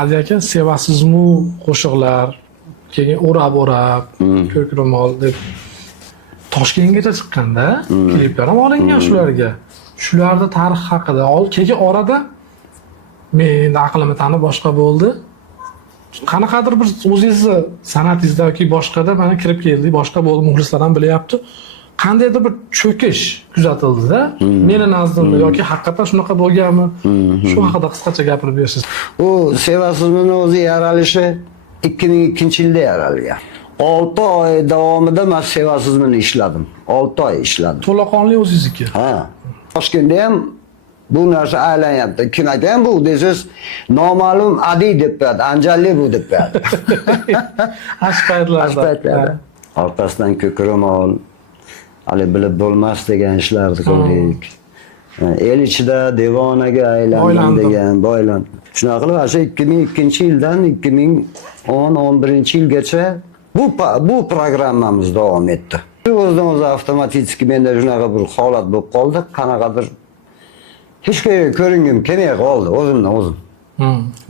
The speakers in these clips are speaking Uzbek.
aka sevasizmi qo'shiqlar, keyin o'rab ko'k ro'mol deb Toshkentgacha chiqqanda kliplar ham olingan shularga. Shularda tarix haqida keyin orada men aqlimni tanib boshqa bo'ldi. Qanaqadir bir o'zingizni san'atingizda yoki boshqada mana kirib keldik, boshqa bo'ldi, muxlislar ham bilyapti. Qandaydir bir cho'kish kuzatildi-da, meni nazdimda yoki haqiqatan shunaqa bo'lganmi? Shu haqida qisqacha gapirib bersiz. U sevasizmini o'zi yaralishi 2002-yilda yaralgan. 6 oy davomida men sevasizmini ishladim. 6 oy ishladim. To'laqonli o'zingizniki. Ha. Toshkentda ham bu narsa aylanyapti. Kim ekan bu desiz, noma'lum adi deb qo'yadi, anjalli bu deb qo'yadi. Ashpaytlarda. Orqasidan ko'k ro'mol, hali bilib bo'lmas degan ishlarni qildik. El ichida devonaga aylandim degan boylan. Shunaqa qilib, o'sha 2002-yildan 2010-11-yilgacha bu programmamiz davom etdi. O'zidan o'zi avtomatik menda shunaqa bir holat bo'lib qoldi, qanaqadir hech kimga ko'ringim kelmay qoldi o'zimdan o'zim.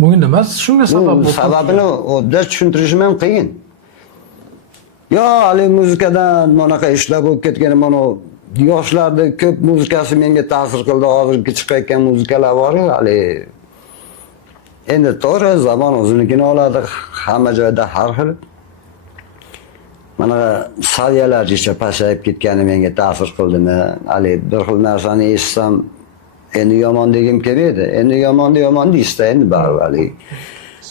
Bugun nima shunga sabab bo'ldi? Sababini o'zda tushuntirishim ham qiyin. Yo, hali muzikadan bunaqa ishlar bo'lib ketgan, mana yoshlarda ko'p muzikasi menga ta'sir qildi. Hozirgi chiqayotgan muzikalar bor-ku, hali endi to'g'ri zamon o'zinikini oladi, hamma joyda har xil. Mana saviyalargacha pasayib ketgani menga ta'sir qildimi? Hali bir xil narsani eshitsam endi yomon degim kelmaydi. Endi yomon deysiz, endi baribir.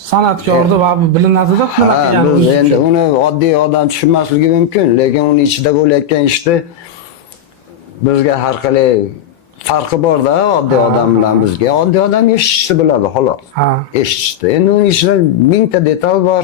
San'atkorda va bilinadi-da qilinadigan. Biz endi uni oddiy odam tushunmasligi mumkin, lekin uni ichida bo'layotgan ishni bizga har qalay farqi bor-da oddiy odam bilan bizga. Oddiy odam eshitishni biladi, xolos. Eshitishdi. Endi uning ichida mingta detal bor.